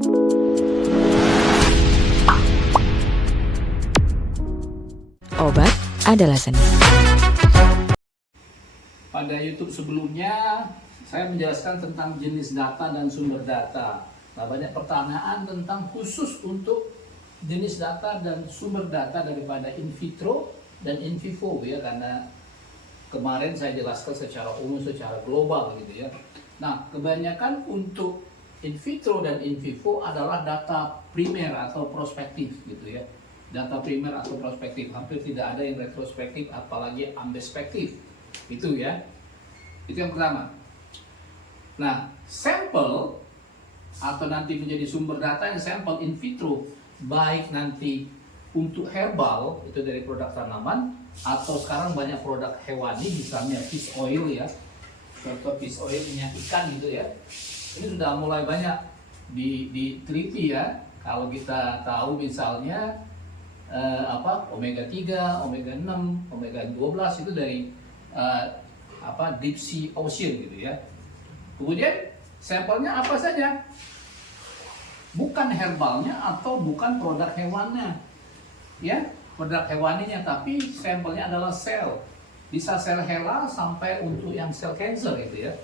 Obat adalah seni. Pada YouTube sebelumnya, saya menjelaskan tentang jenis data dan sumber data. Nah, banyak pertanyaan tentang khusus untuk jenis data dan sumber data daripada in vitro dan in vivo ya, karena kemarin saya jelaskan secara umum, secara global gitu ya. Nah, kebanyakan untuk in vitro dan in vivo adalah data primer atau prospektif gitu ya. Data primer atau prospektif, hampir tidak ada yang retrospektif, apalagi ambespektif. Itu ya. Itu yang pertama. Nah, sampel atau nanti menjadi sumber data yang sampel in vitro, baik nanti untuk herbal, itu dari produk tanaman, atau sekarang banyak produk hewani, misalnya fish oil ya. Contoh fish oil, minyak ikan gitu ya. Ini sudah mulai banyak diteliti ya. Kalau kita tahu misalnya omega 3, omega 6, omega 12 itu dari deep sea ocean gitu ya. Kemudian sampelnya apa saja? Bukan herbalnya atau bukan produk hewannya. Ya, produk hewaninya, tapi sampelnya adalah sel. Bisa sel HeLa sampai untuk yang sel cancer gitu ya.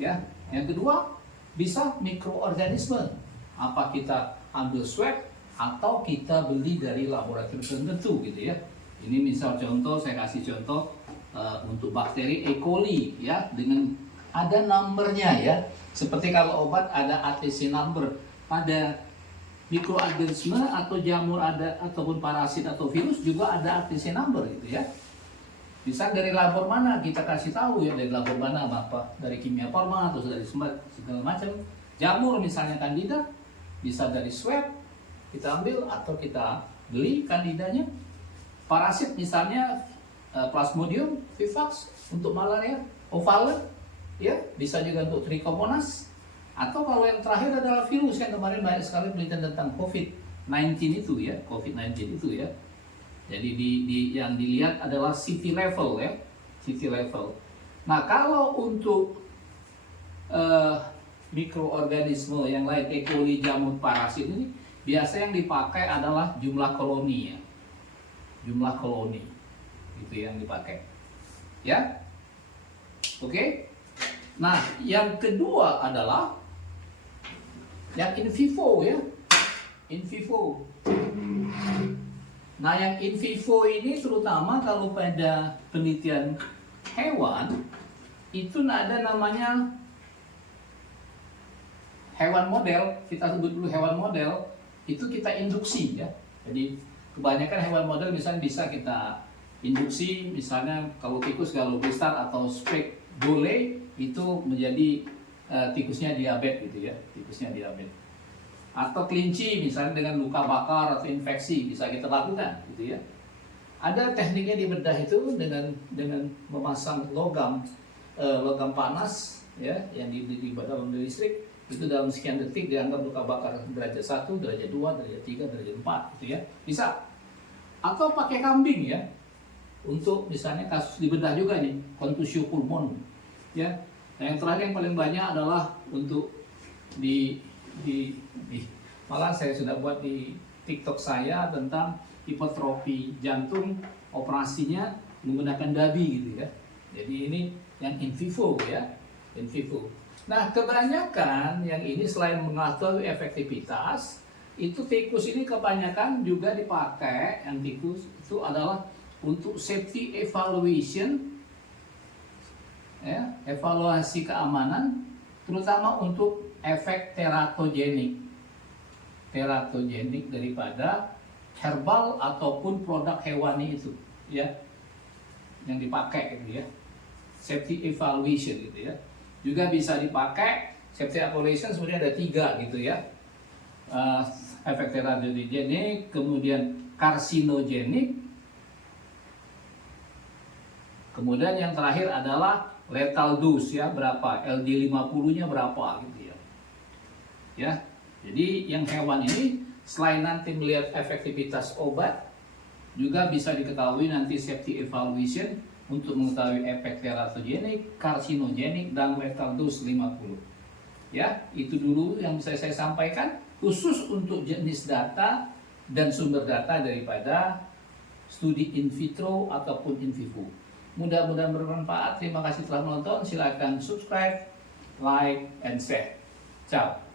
Ya, yang kedua bisa mikroorganisme. Apa kita ambil swab atau kita beli dari laboratorium tertentu gitu ya. Ini misal contoh, saya kasih contoh untuk bakteri E. coli ya, dengan ada numbernya ya. Seperti kalau obat ada ATC number, pada mikroorganisme atau jamur ada ataupun parasit atau virus juga ada ATC number gitu ya. Bisa dari labor mana kita kasih tahu ya, dari labor mana apa, dari kimia farma atau dari segala macam. Jamur misalnya Candida bisa dari swab kita ambil atau kita beli kandidanya. Parasit misalnya Plasmodium vivax untuk malaria, ovalen ya, bisa juga untuk Trichomonas. Atau kalau yang terakhir adalah virus yang kemarin banyak sekali penelitian tentang COVID-19 itu ya, COVID-19 itu ya. Jadi yang dilihat adalah city level ya, city level. Nah, kalau untuk mikroorganisme yang lain, E. coli, jamur, parasit ini biasa yang dipakai adalah jumlah koloni ya, jumlah koloni itu yang dipakai ya. Oke. Nah, yang kedua adalah yang in vivo ya, in vivo. Nah, yang in vivo ini terutama kalau pada penelitian hewan itu ada namanya hewan model. Kita sebut dulu hewan model, itu kita induksi ya. Jadi kebanyakan hewan model misalnya bisa kita induksi, misalnya kalau tikus galobestar atau spek dole itu menjadi tikusnya diabetes gitu ya, tikusnya diabetes. Atau kelinci misalnya dengan luka bakar atau infeksi bisa kita lakukan gitu ya. Ada tekniknya di bedah itu dengan memasang logam panas ya, yang di dalam listrik itu dalam sekian detik dianggap luka bakar derajat 1, derajat 2, derajat 3, derajat 4 gitu ya. Bisa. Atau pakai kambing ya. Untuk misalnya kasus di bedah juga nih, contusio pulmon ya. Nah, yang terakhir yang paling banyak adalah untuk malah saya sudah buat di TikTok saya tentang hipertrofi jantung, operasinya menggunakan DABI gitu ya. Jadi ini yang in vivo ya, in vivo. Nah, kebanyakan yang ini selain mengetahui efektivitas, itu tikus ini kebanyakan juga dipakai, yang tikus itu adalah untuk safety evaluation ya, evaluasi keamanan, terutama untuk efek teratogenik daripada herbal ataupun produk hewani itu ya, yang dipakai gitu ya, safety evaluation gitu ya. Juga bisa dipakai safety evaluation sebenarnya ada 3 gitu ya, efek teratogenik, kemudian karsinogenik, kemudian yang terakhir adalah lethal dose ya, berapa LD50-nya berapa gitu ya. Ya, jadi yang hewan ini selain nanti melihat efektivitas obat, juga bisa diketahui nanti safety evaluation untuk mengetahui efek teratogenik, karsinogenik, dan lethal dose 50. Ya, itu dulu yang bisa saya sampaikan khusus untuk jenis data dan sumber data daripada studi in vitro ataupun in vivo. Mudah-mudahan bermanfaat. Terima kasih telah menonton. Silakan subscribe, like, and share. Ciao.